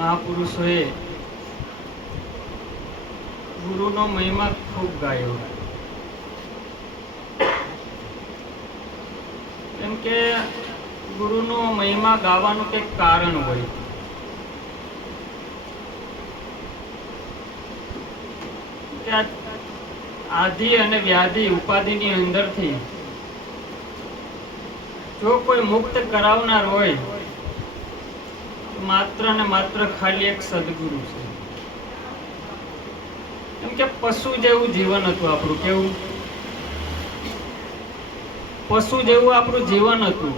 મહાપુરુષોએ ગુરુનો મહિમા ખૂબ ગાયો. કેમ કે ગુરુનો મહિમા ગાવાનું કંઈક કારણ હોય. કે આધિ અને વ્યાધિ ઉપાધિની અંદરથી જો કોઈ મુક્ત કરાવનાર હોય તો માત્ર ને માત્ર ખાલી એક સદગુરુ છે. કેમ કે પશુ જેવું જીવન હતું આપણું. કેવું? પશુ જેવું આપણું જીવન હતું.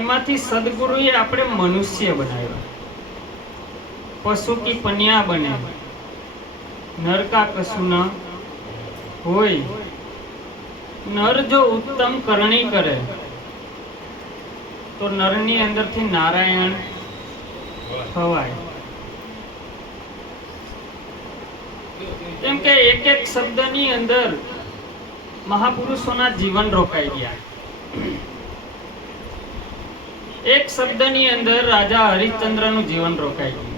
એમાંથી સદગુરુએ આપણે મનુષ્ય બનાવ્યા. પશુ કી પન્યા બને, નરકા કશું ન હોય. નર જો ઉત્તમ કરણી કરે તો નરની અંદરથી નારાયણ થવાય. કેમ કે એક એક શબ્દની અંદર મહાપુરુષોના જીવન રોકાઈ ગયા. એક શબ્દની અંદર રાજા હરિશ્ચંદ્રનું જીવન રોકાઈ ગયું.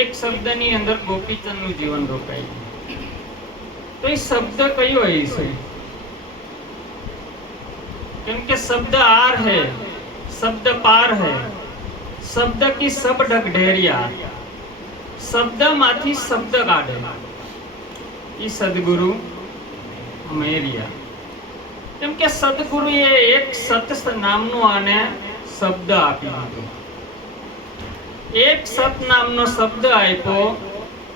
એક શબ્દની અંદર ગોપીચંદનું જીવન રોકાઈ ગયું. તો એ શબ્દ કયો છે? કેમ કે શબ્દ આર है, शब्द पार है, शब्द की सब ढकढेरिया, शब्द माथी शब्द काढे ई सदगुरु मेरिया. કેમ કે સદગુરુએ એક સત નામનો આને શબ્દ આપી દીધો. એક સત નામનો શબ્દ આપ્યો.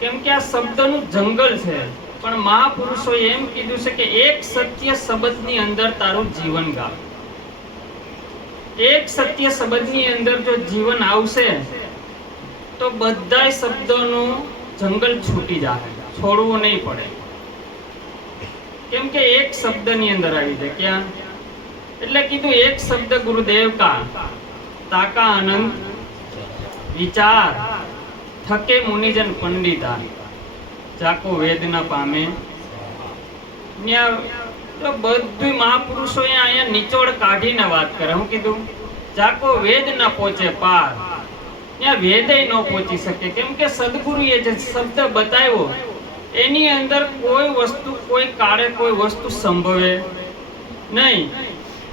કેમ કે આ શબ્દનું જંગલ છે. પણ મહાપુરુષોએ એમ કીધું છે કે એક સત્ય શબ્દની અંદર તારું જીવન ગાવ. એક સત્ય શબ્દની અંદર જો જીવન આવશે તો બધા શબ્દોનું જંગલ છૂટી જાય, છોડવું નહીં પડે. કેમ કે એક શબ્દની અંદર આવી જાય. ક્યાં? એટલે કીધું એક શબ્દ ગુરુદેવ કા તાકા આનંદ વિચાર થકે મુનિજન પંડિતા જાકો વેદ ના પામે. તો બધું મહાપુરુષોએ અહીંયા નિચોડ કાઢીને વાત કરે. હું કીધું? જાકો વેદ ના પહોંચે પાર, ત્યાં વેદય ન પહોંચી શકે. કેમ કે સદગુરુએ જે શબ્દ બતાવ્યો એની અંદર કોઈ વસ્તુ કોઈ કાળે કોઈ વસ્તુ સંભવે નહીં.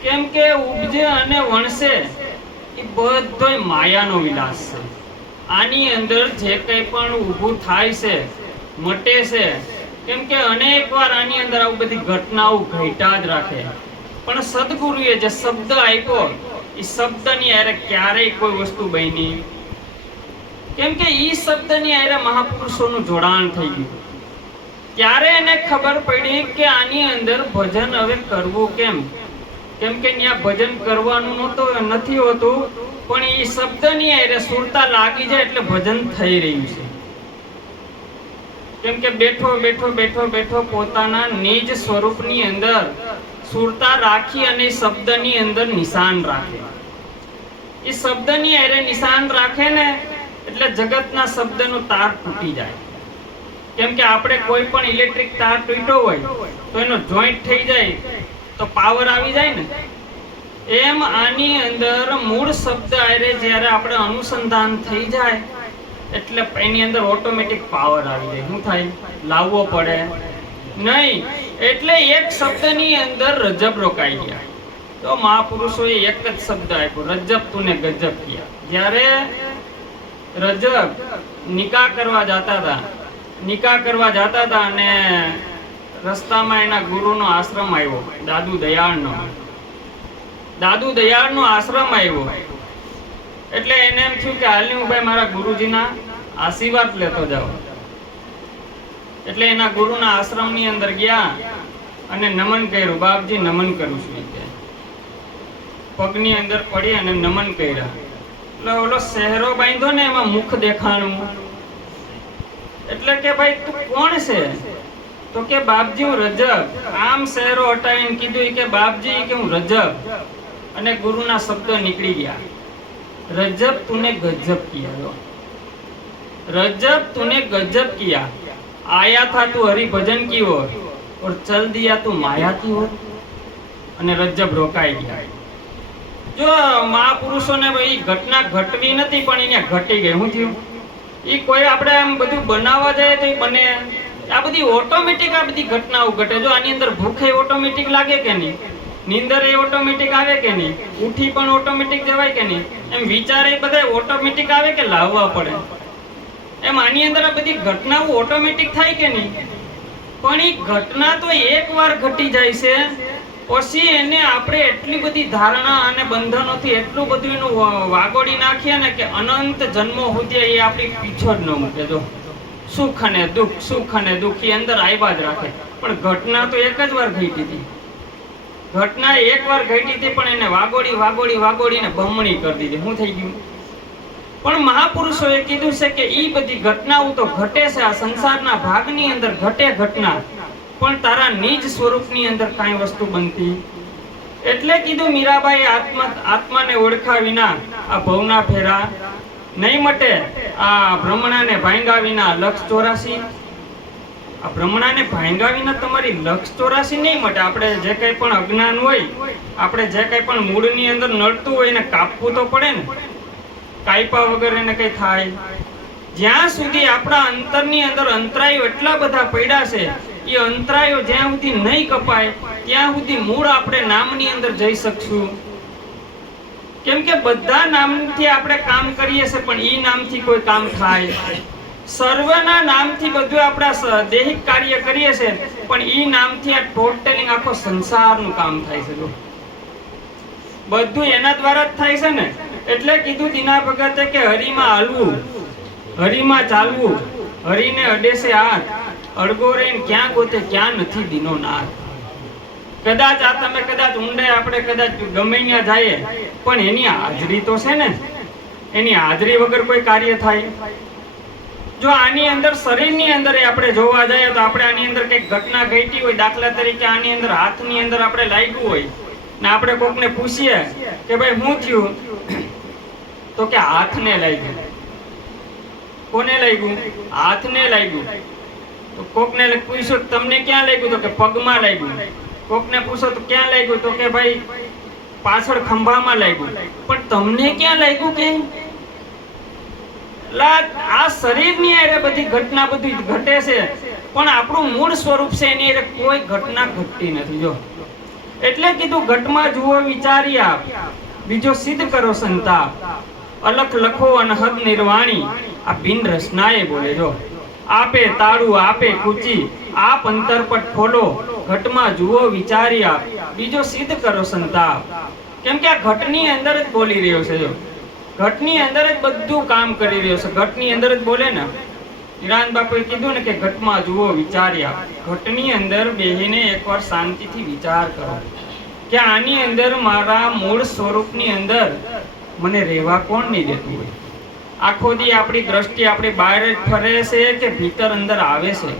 કેમ કે ઉપજે અને વણસે એ બધો માયાનો વિલાસ છે. આની અંદર જે કંઈ પણ ઊભું થાય છે, મટે છે. કેમ કે અનેક વાર આની અંદર આવું બધી ઘટનાઓ ઘટ્યા જ રાખે. પણ સદગુરુએ જે શબ્દ આપ્યો એ શબ્દની હારે ક્યારેય કોઈ વસ્તુ બની. કેમ કે એ શબ્દની હારે મહાપુરુષોનું જોડાણ થઈ ગયું. ત્યારે એને ખબર પડી કે આની અંદર ભજન હવે કરવું કેમ. કેમ કે ત્યાં ભજન કરવાનું નથી હોતું, પણ એ શબ્દની હારે સુરતા લાગી જાય એટલે ભજન થઈ રહ્યું છે. કેમ કે બેઠો બેઠો બેઠો બેઠો પોતાના નિજ સ્વરૂપની અંદર સુરતા રાખી અને શબ્દની અંદર નિશાન રાખે. એ શબ્દની હારે નિશાન રાખે ને એટલે જગતના શબ્દનો તાર તૂટી જાય. કેમ કે આપણે કોઈ પણ ઇલેક્ટ્રિક તાર તૂટ્યો હોય તો એનો જોઈન્ટ થઈ જાય તો પાવર આવી જાય ને. એમ આની અંદર મૂળ શબ્દ હારે જ્યારે આપણે અનુસંધાન થઈ જાય એટલે એની અંદર ઓટોમેટિક પાવર આવી જાય. શું થાય? લાવવો પડે નહીં. એટલે એક શબ્દની અંદર રજબ રોકાઈ ગયા. તો મહાપુરુષોએ એક જ શબ્દ આપ્યો, રજબ તુને ગજબ કિયા. જ્યારે રજબ નિકાહ કરવા જતા હતા અને રસ્તામાં એના ગુરુનો આશ્રમ આવ્યો, દાદુ દયાળનો આશ્રમ આવ્યો. એટલે એને એમ થયું કે હાલની હું ભાઈ મારા ગુરુજીના આશીર્વાદ લેતો જાઉં. એટલે એના ગુરુના આશ્રમની અંદર ગયા અને નમન કર્યું. બાપજી નમન કરું છું. પગની અંદર પડી અને નમન કર્યા. એટલે ઓલો શહેરો બાંધ્યો ને એમાં મુખ દેખાણું. એટલે કે ભાઈ તું કોણ છે? તો કે બાપજી હું રજબ. આમ શહેરો હટાવીને કીધું કે બાપજી કે હું રજબ. અને ગુરુના શબ્દો નીકળી ગયા, रजब तूने गजब किया, रजब तूने गजब किया। आया था तू हरिभजन की ओर और चल दिया तू माया की ओर। અને રજબ રોકાઈ ગયા। જો મહાપુરુષોને એ ઘટના ઘટવી નથી, પણ એને ઘટી ગઈ. શું થયું? એ કોઈ આપણે આમ બધું બનાવવા જાય તો એ બને. આ બધી ઓટોમેટિક આ બધી ઘટનાઓ ઘટે. જો આની અંદર ભૂખે ઓટોમેટિક લાગે કે નહીં, નીંદર એ ઓટોમેટિક આવે કે નહીં, ઉઠી પણ ઓટોમેટિક જવાય કે નહીં, એમ વિચાર એ બધા ઓટોમેટિક આવે કે લાવવા પડે. એમ આની અંદર આ બધી ઘટનાઓ ઓટોમેટિક થાય કે નહીં, પણ એ ઘટના તો એકવાર ઘટી જાય છે, પછી એને આપણે એટલી બધી ધારણા અને બંધનોથી એટલું બધું એનું વાગોડી નાખીએ ને કે અનંત જન્મો સુધી એ આપણી પીછો જ ન મૂકે. જો સુખ અને દુઃખ એ અંદર આવ્યા જ રાખે. પણ ઘટના તો એક જ વાર ઘટી હતી. ઘટના એકવાર ઘટી હતી, પણ એને વાગોડીને બમણી કરી દીધી. શું થઈ ગયું? પણ મહાપુરુષોએ કીધું છે કે ઈ બધી ઘટનાઓ તો ઘટે છે, આ સંસારના ભાગની અંદર ઘટે ઘટના, પણ તારા નિજ સ્વરૂપની અંદર કાંઈ વસ્તુ બનતી. એટલે કીધું મીરાબાઈ, આત્માને ઓળખા વિના આ ભવના ફેરા નહીં મટે. આ ભ્રમણાને ભાંગા વિના લક્ષ 84, આ ભ્રમણાને ભાંગા વિના તમારી લક્ષ 84 નહીં મટે. આપણે જે કંઈ પણ અજ્ઞાન હોય, આપણે જે કંઈ પણ મૂળની અંદર નડતું હોય એને કાપવું તો પડે ને. કાપ્યા વગર એને કઈ થાય? જ્યાં સુધી આપણા અંતરની અંદર અંતરાયો એટલા બધા પડ્યા છે, એ અંતરાયો જ્યાં સુધી નહીં કપાય ત્યાં સુધી મૂળ આપણે નામની અંદર જઈ શકશું. કેમ કે બધા નામથી આપણે કામ કરીએ છીએ, પણ ઈ નામથી કોઈ કામ થાય? સર્વના નામથી બધું આપણા દૈહિક કાર્ય કરીએ છીએ, પણ ઈ નામથી આ ટોટલી આખો સંસારનું કામ થાય છે. બધું એના દ્વારા જ થાય છે ને. એટલે કીધું દીના ભગતે કે હરિમાં હાલવું, હરિમાં ચાલવું, હરિને અડેસે હાથ, અડગો રહીને ક્યાં ગોતે ક્યાં નથી દીનો નાથ. કદાચ આ તમે કદાચ ઊંડે આપણે કદાચ ગમે ત્યાં જઈએ, પણ એની હાજરી તો છે ને. એની હાજરી વગર કોઈ કાર્ય થાય? જો આની અંદર શરીરની અંદર આપણે જોવા જઈએ તો આપણે આની અંદર કંઈક ઘટના ઘટી હોય, દાખલા તરીકે આની અંદર હાથની અંદર આપણે લાગ્યું હોય ને આપણે કોકને પૂછીએ કે ભાઈ શું થયું, તો કે હાથને લાગ્યું. કોને લાગ્યું? હાથને લાગ્યું. તો કોકને પૂછ્યું તમને ક્યાં લાગ્યું, તો કે પગમાં લાગ્યું. કોકને પૂછો તો ક્યાં લાગ્યું, તો કે ભાઈ પાછળ ખંભામાં લાગ્યું. પણ તમને ક્યાં લાગ્યું? કે આ શરીરની આરે બધી ઘટના બધી ઘટે છે, પણ આપણું મૂળ સ્વરૂપ છે એની આરે કોઈ ઘટના ઘટતી નથી. જો એટલે કીધું ઘટમાં જુઓ વિચારી આપ, બીજો સિદ્ધ કરો સંતાપ, અલખ લખો અનહદ નિર્વાણી. આ બિન રસનાએ બોલે. જો આપે તાળું આપે કૂચી, આપ અંતરપટ ખોલો, ઘટમાં જુઓ વિચારી આપ, બીજો સિદ્ધ કરો સંતાપ. કેમ કે આ ઘટની અંદર જ બોલી રહ્યો છે. જો ઘટની અંદર જ બધું કામ કરી રહ્યો છે, ઘટની અંદર જ બોલે ને. ઈરાન બાપુએ કીધું ને કે ઘટમાં જુઓ વિચારી આપ. ઘટની અંદર બેહીને એકવાર શાંતિથી વિચાર કરો કે આની અંદર મારા મૂળ સ્વરૂપની અંદર મને રહેવા કોણ નહીં દેતું હોય. આખો દી આપણી દ્રષ્ટિ આપણી બહાર જ ફરે છે કે ભીતર અંદર આવે છે?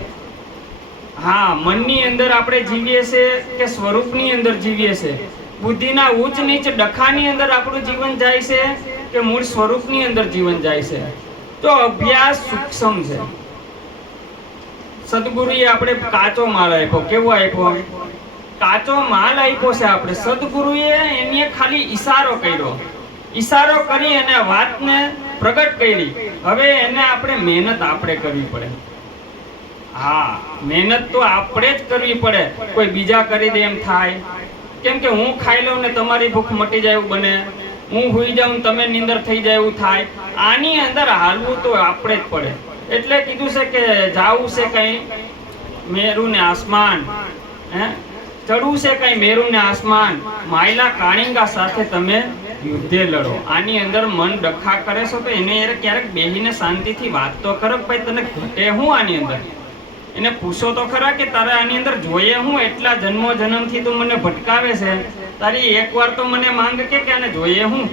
હા, મનની અંદર આપણે જીવીએ છીએ કે સ્વરૂપની અંદર જીવીએ છીએ? બુદ્ધિના ઉચ્ચ નીચ ડખાની અંદર આપણું જીવન જાય છે કે મૂળ સ્વરૂપની અંદર જીવન જાય છે? તો અભ્યાસ સૂક્ષ્મ છે. સદગુરુએ આપણે કાચો માલ આપ્યો. કેવો આપ્યો? કાચો માલ આપ્યો છે આપણે. સદગુરુએ એને ખાલી ઈશારો કર્યો, ઈશારો કરી અને વાતને પ્રગટ કરી. હવે એને આપણે મહેનત આપણે કરવી પડે. હા, મહેનત તો આપણે જ કરવી પડે. કોઈ બીજા કરી દે એમ થાય? કેમ કે હું ખાઈ લઉં ને તમારી ભૂખ મટી જાય એવું બને, હું હુઈ જાઉં તમે નીંદર થઈ જાય એવું થાય? આની અંદર હાલવું તો આપણે જ પડે. એટલે કીધું છે કે જાવું છે કઈ મેરુ ને આસમાન, ચડવું છે કઈ મેરુ ને આસમાન, માયલા કાળિંગા સાથે તમે યુદ્ધે લડો. આની અંદર મન ડખા કરે છે તો એને ક્યારેક બેહીને શાંતિથી વાત તો કરો. ભાઈ તને ઘટે હું આની અંદર? એને પૂછો તો ખરા કે તારે આની અંદર જોઈએ હું? એટલા જન્મો જન્મથી તું મને ભટકાવે છે, તારી એકવાર તો મને માંગ કે આને જોઈએ હું?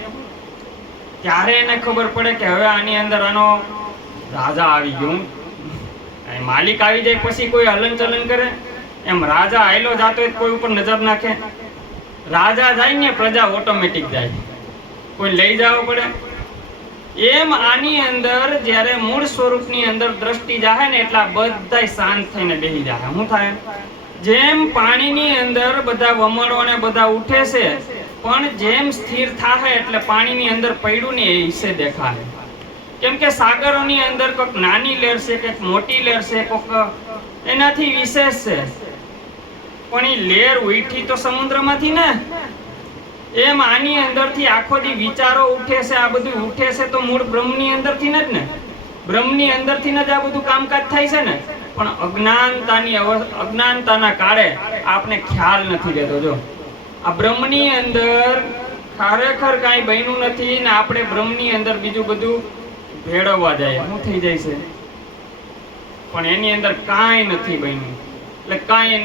ત્યારે એને ખબર પડે કે હવે આની અંદર આનો રાજા આવી ગયો. માલિક આવી જાય પછી કોઈ હલન ચલન કરે? એમ રાજા આયલો જાતો હોય કોઈ ઉપર નજર નાખે? રાજા જાય ને પ્રજા ઓટોમેટિક જાય, કોઈ લઈ જવો પડે? એમ આની અંદર જ્યારે મૂળ સ્વરૂપની અંદર દ્રષ્ટિ જાય ને એટલા બધા શાંત થઈને બેસી જાય. શું થાય? જેમ પાણીની અંદર બધા વમળો ને બધા ઉઠે છે પણ જેમ સ્થિર થાય એટલે પાણીની અંદર પડ્યું ને એ હિસ્સે દેખાય. કેમ કે સાગરોની અંદર કોઈક નાની લહેર છે, કોઈક મોટી લહેર છે, કોઈક એનાથી વિશેષ છે, પણ એ લહેર ઉઠી તો સમુદ્રમાંથી ને. એમ આની અંદરથી આખો દી વિચારો ઉઠે છે, આ બધું ઉઠે છે તો મૂળ બ્રહ્મની અંદરથી જ ને. બ્રહ્મની અંદરથી જ આ બધું કામકાજ થાય છે ને. પણ અજ્ઞાનતાના કાળે આપણે ખ્યાલ નથી રહેતો. જો આ બ્રહ્મની અંદર ખરેખર કાંઈ બન્યું નથી ને આપણે બ્રહ્મની અંદર બીજું બધું ભેળવવા જાય. શું થઈ જાય છે? પણ એની અંદર કાંઈ નથી બન્યું. એટલે કાંઈ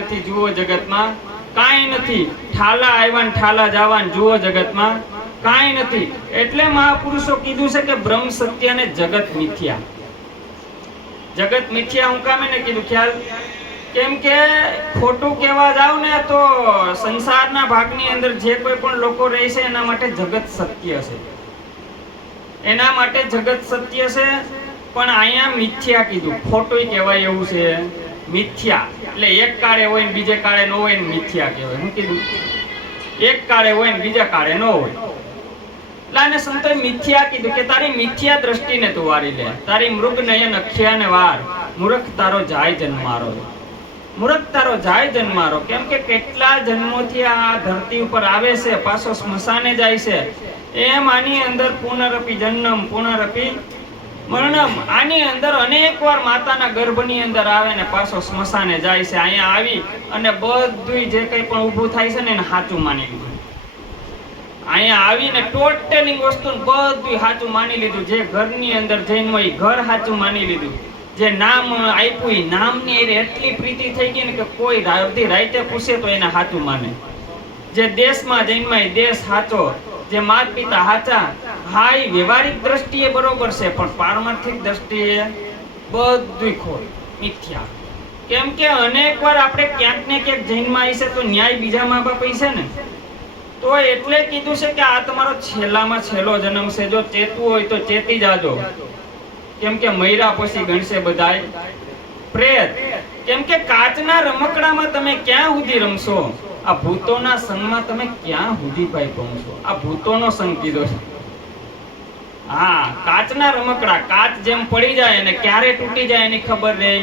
નથી. જુઓ જગતમાં કાંઈ નથી. ઠાલા આવ્યા ને ઠાલા જવા ને જુઓ જગતમાં કાંઈ નથી. એટલે મહાપુરુષો કીધું છે કે બ્રહ્મ સત્ય ને જગત મિથ્યા. જગત મિથ્યા હું કામે ને કીધું ખ્યાલ? કેમ કે ખોટું કહેવા જાવ ને તો સંસારના ભાગની અંદર જે કોઈ પણ લોકો રહે છે એના માટે જગત સત્ય છે. એના માટે જગત સત્ય છે. પણ અહીંયા મિથ્યા કીધું. ખોટું કહેવાય એવું છે મિથ્યા. એટલે એક કાળે હોય ને બીજે કાળે ન હોય ને મિથ્યા કહેવાય. શું કીધું? એક કાળે હોય ને બીજા કાળે ન હોય. એટલે સંતોએ મિથ્યા કીધું કે તારી મિથ્યા દ્રષ્ટિને તું વારી લે. તારી મૃગ નયન અખ્યાને વાર મૂર્ખ તારો જાય જન્મારો. મૂર્ખ તારો જાય જન્મારો. કેમ કે કેટલા જન્મોથી આ ધરતી ઉપર આવે છે, પાછો સ્મશાને જાય છે. એમ આની અંદર પુનરપી જન્મ પુનરપી મરણમ. આની અંદર અનેક વાર માતાના ગર્ભની અંદર આવે ને પાછો સ્મશાને જાય છે. અહીંયા આવી અને બધું જે કંઈ પણ ઊભું થાય છે ને એને સાચું માની લીધું. અહીંયા આવીને ટોટલી વસ્તુ બધું સાચું માની લીધું. જે ઘરની અંદર જઈને હોય ઘર સાચું માની લીધું. જે નામ આપ્યું એ નામની એટલી પ્રીતિ થઈ ગઈ ને કે કોઈ અડધી રાતે પૂછે તો એને સાચું માને. જે દેશમાં જઈને દેશ સાચો, જે માત પિતા સાચા. હા, એ વ્યવહારિક દ્રષ્ટિએ બરોબર છે, પણ પારમાર્થિક દ્રષ્ટિએ બધું ખોટ મિથ્યા. કેમ કે અનેક વાર આપણે ક્યાંક ને ક્યાંક જૈનમાં આવી છે તો ન્યાય બીજા મા બાપ છે ને. તો એટલે કીધું છે કે આ તમારો છેલ્લામાં છેલ્લો જન્મ છે. જો ચેતવું હોય તો ચેતી જાજો. કેમ કે મૈરા પછી ગણશે બધાય પ્રેત. કેમ કે કાચના રમકડામાં તમે ક્યાં સુધી રમશો? આ ભૂતોના સંગમાં તમે ક્યાં સુધી ભાઈ પહોંચશો? આ ભૂતોનો સંગ કીધો છે. હા, કાચના રમકડા. કાચ જેમ પડી જાય અને ક્યારે તૂટી જાય એની ખબર રહે.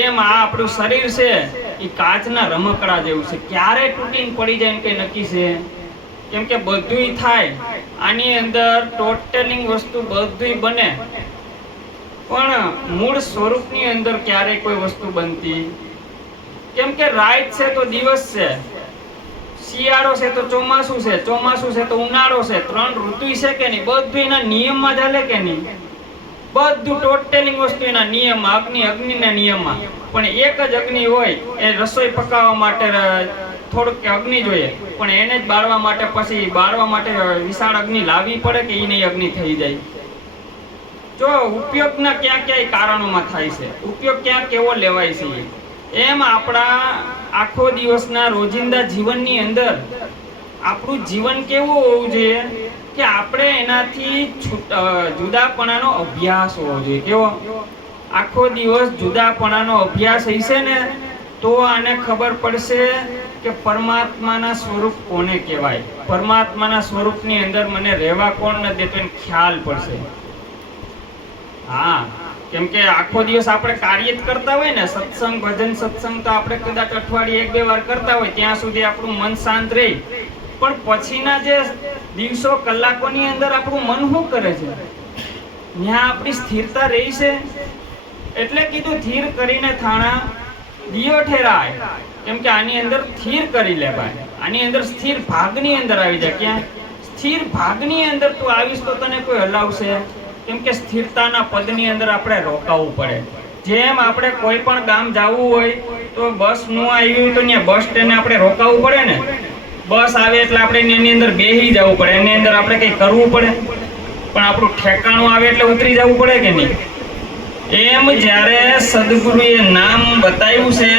એમ આ આપણું શરીર છે એ કાચના રમકડા જેવું છે. ક્યારે તૂટીને પડી જાય કઈ નક્કી છે? કેમ કે બધુંય થાય આની અંદર ટોટલિંગ વસ્તુ બધુંય બને, પણ મૂળ સ્વરૂપની અંદર ક્યારેય કોઈ વસ્તુ બનતી. કેમ કે રાત છે તો દિવસ છે, શિયાળો છે તો ચોમાસું છે, ચોમાસું છે તો ઉનાળો છે. 3 ઋતુ છે કે નહીં? બધું એના નિયમમાં ચાલે કે નહીં? બધું ટોટલિંગ વસ્તુ એના નિયમમાં. અગ્નિના નિયમમાં. પણ એક જ અગ્નિ હોય એ રસોઈ પકાવવા માટે થોડુંક અગ્નિ જોઈએ, પણ એને જ બાળવા માટે પછી બાળવા માટે વિશાળ અગ્નિ લાવવી પડે કે એ નહીં અગ્નિ થઈ જાય? જો ઉપયોગના ક્યાં ક્યાંય કારણોમાં થાય છે, ઉપયોગ ક્યાં કેવો લેવાય છે. એમ આપણા આખો દિવસના રોજિંદા જીવનની અંદર આપણું જીવન કેવું હોવું જોઈએ કે આપણે એનાથી જુદાપણાનો અભ્યાસ હોવો જોઈએ. કેવો? આખો દિવસ જુદાપણાનો અભ્યાસ હશે ને તો આને ખબર પડશે કે પરમાત્માના સ્વરૂપ કોને કહેવાય. પરમાત્માના સ્વરૂપની અંદર મને રહેવા કોણ ન દેતો એને ખ્યાલ પડશે. હા, કેમ કે આખો દિવસ આપણે કાર્ય જ કરતા હોય ને, સત્સંગ ભજન સત્સંગ તો આપણે કદાચ અઠવાડિયે 1-2 વાર કરતા હોય ત્યાં સુધી આપણું મન શાંત રહે. પણ પછીના જે દિવસો કલાકોની અંદર આપણું મન શું કરે છે? ત્યાં આપણી સ્થિરતા રહી છે. એટલે કીધું ધીર કરીને થાણા દિયો ઠેરાય. કેમ કે આની અંદર સ્થિર કરી લે ભાઈ. આની અંદર સ્થિર ભાગની અંદર આવી જાય. ક્યાં? સ્થિર ભાગની અંદર તું આવીશ તો તને કોઈ હલાવશે? કેમ કે સ્થિરતાના પદની અંદર આપણે રોકાવું પડે. જેમ આપણે કોઈ પણ ગામ જવું હોય તો બસ ન આવી હોય તો ત્યાં બસ સ્ટેન્ડે આપણે રોકાવું પડે ને. બસ આવે એટલે આપણે એની અંદર બેસી જવું પડે, એની અંદર આપણે કંઈ કરવું પડે. પણ આપણું ઠેકાણું આવે એટલે ઉતરી જવું પડે કે નહીં? એમ જ્યારે સદગુરુએ નામ બતાવ્યું છે,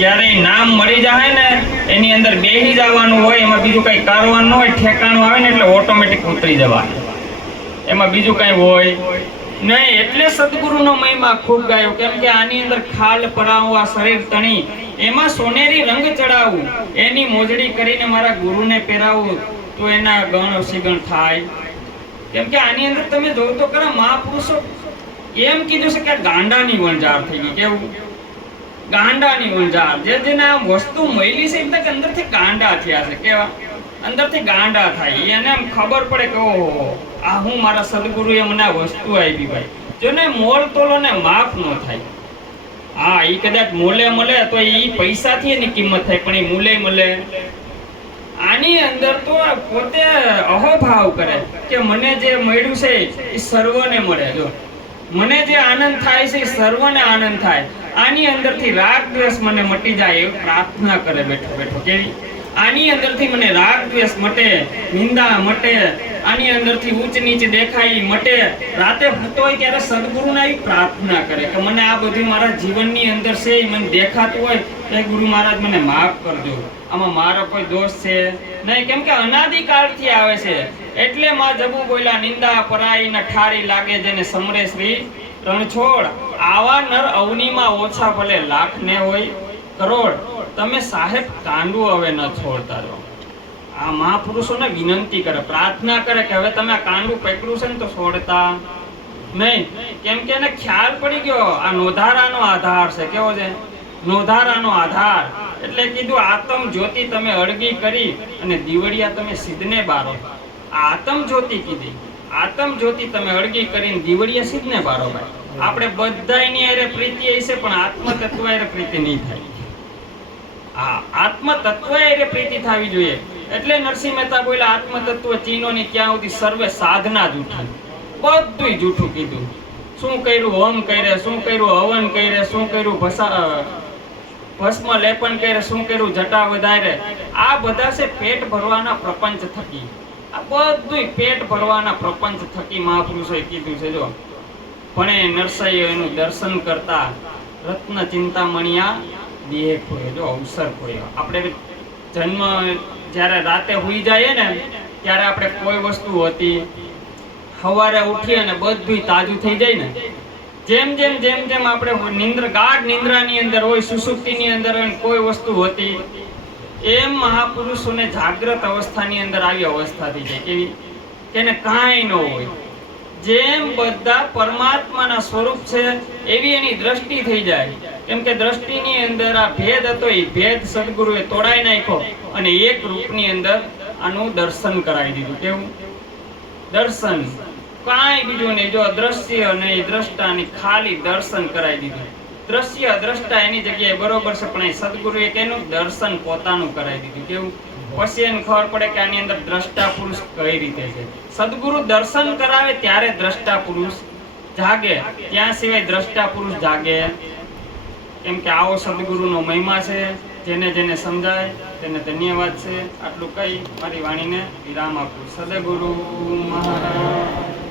જ્યારે નામ મળી જાય ને એની અંદર બેસી જવાનું હોય, એમાં બીજું કંઈ કરવાનું હોય, ઠેકાણું આવે ને એટલે ઓટોમેટિક ઉતરી જવાનું. એમાં બીજું કંઈ હોય નહીં, એટલે સદગુરુનો મહિમા ખૂબ ગાયો. કેમ કે આની અંદર ખાલ પરાવવા શરીર તણી, એમાં સોનેરી રંગ ચડાવવું, એની મોજડી કરીને મારા ગુરુને પહેરાવવું, તો એના ગણ સિગણ થાય. કેમ કે આની અંદર તમે જોવો તો ખરા, મહાપુરુષો એમ કીધું છે કે ગાંડાની વણઝાર થઈ ગઈ. કેવું? ગાંડાની વણઝાર. જેને આ વસ્તુ મળી છે એટલે અંદરથી ગાંડા થયા છે. કેવા? અંદરથી ગાંડા થાય. એને એમ ખબર પડે કે ઓહો, આ હું મારા સદગુરુએ મને આ વસ્તુ આપી ભાઈ. જેને મોલ તોલો ને માપ ન થાય. હા, ઈ કદાચ મોલે મળે તો ઈ પૈસાથી એની કિંમત થાય, પણ ઈ મૂલે મળે. આની અંદર તો પોતે અહોભાવ કરે કે મને જે મળ્યું છે એ સર્વને મળે. જો મને જે આનંદ થાય છે એ સર્વને આનંદ થાય. આની અંદરથી રાગ દ્વેષ મને મટી જાય એવી પ્રાર્થના કરે બેઠો બેઠો. કેવી? આની અંદરથી મને રાગ દ્વેષ મટે, નિંદા મટે, આની અંદરથી ઊંચ નીચ દેખાય મટે. રાતે સૂતો હોય ત્યારે સદગુરુને આવી પ્રાર્થના કરે કે મને આ બધું મારા જીવનની અંદર છે એ મને દેખાતું હોય એ ગુરુ મહારાજ મને માફ કરજો. આમાં મારો કોઈ દોષ છે નહીં. કેમ કે અનાદિકાળથી આવે છે. એટલે માં જબુ બોલ્યા, નિંદા પરાઈ ન ઠારી લાગે જેને સમરે શ્રી રણછોડ. આવા નર અવનીમાં ઓછા ભલે લાખ ને હોય કરોડ. તમે સાહેબ કાંડું હવે ન છોડતા રહો. આ મહાપુરુષોને વિનંતી કરે, પ્રાર્થના કરે કે હવે તમે આ કાંડું પકડ્યું છે ને તો છોડતા નહીં. કેમ કે એને ખ્યાલ પડી ગયો આ નોધારાનો આધાર છે. કેવો છે? નોધારાનો આધાર. એટલે કીધું આતમ જ્યોતિ તમે અળગી કરી અને દીવડિયા તમે સિદ્ધને બારો. આતમ જ્યોતિ કીધી, આતમ જ્યોતિ તમે અળગી કરીને દીવડિયા સિદ્ધને બારો. ભાઈ આપણે બધાયની હારે પ્રીતિ હશે પણ આત્મ તત્વ હારે પ્રીતિ નહીં થાય. આ આત્મ તત્વ હારે પ્રીતિ થવી જોઈએ. એટલે નરસિંહ મહેતા બોલ્યા, આત્મ તત્વ ચીનોની ક્યાં સુધી સર્વે સાધના જૂઠી. બધું જૂઠું કીધું. શું કર્યું? હોમ કરે, શું કર્યું? હવન કરે, શું કર્યું? ભસ્મ લેપન કરે, શું કર્યું? જટા વધારે. આ બધા છે પેટ ભરવાના પ્રપંચ થકી. આ બધું પેટ ભરવાના પ્રપંચ થકી મહાપુરુષોએ કીધું છે. જો ભણે નરસૈયો એનું દર્શન કરતા રત્ન ચિંતામણિયા દેહ ખોયો. જો અવસર ખોયો. આપણે જન્મ જ્યારે રાતે હુઈ જઈએ ને ત્યારે આપણે કોઈ વસ્તુ હતી, સવારે ઉઠી અને બધું તાજું થઈ જાય ને, જેમ જેમ જેમ જેમ આપણે ગાઢ નિંદ્રાની અંદર હોય, સુષુપ્તિની અંદર હોય, કોઈ વસ્તુ હતી, એમ મહાપુરુષોને જાગ્રત અવસ્થાની અંદર આવી અવસ્થા થઈ જાય. કેવી? કે એને કાંઈ ન હોય, જેમ બધા પરમાત્માના સ્વરૂપ છે એવી એની દ્રષ્ટિ થઈ જાય. કેમ કે દ્રષ્ટિની અંદર આ ભેદ હતો, એ ભેદ સદગુરુએ તોડાઈ નાખ્યો અને એક રૂપની અંદર આનું દર્શન કરાવી દીધું. કેવું? દર્શન. કાંઈ બીજું નહીં. જો દ્રશ્ય નહીં, દ્રષ્ટાની ખાલી દર્શન કરાવી દીધું. દ્રશ્ય દ્રષ્ટા એની જગ્યાએ બરોબર છે, પણ એ સદગુરુએ કેનું દર્શન પોતાનું કરાવી દીધું. કેવું? પછી એને ખબર પડે કે આની અંદર દ્રષ્ટા પુરુષ કઈ રીતે છે. સદગુરુ દર્શન કરાવે ત્યારે દ્રષ્ટા પુરુષ જાગે, ત્યાં સિવાય દ્રષ્ટા પુરુષ જાગે. કેમ કે આવો સદગુરુનો મહિમા છે. જેને જેને સમજાય તેને ધન્યવાદ છે. આટલું કહી મારી વાણીને વિરામ આપું. સદગુરુ મહારાજ.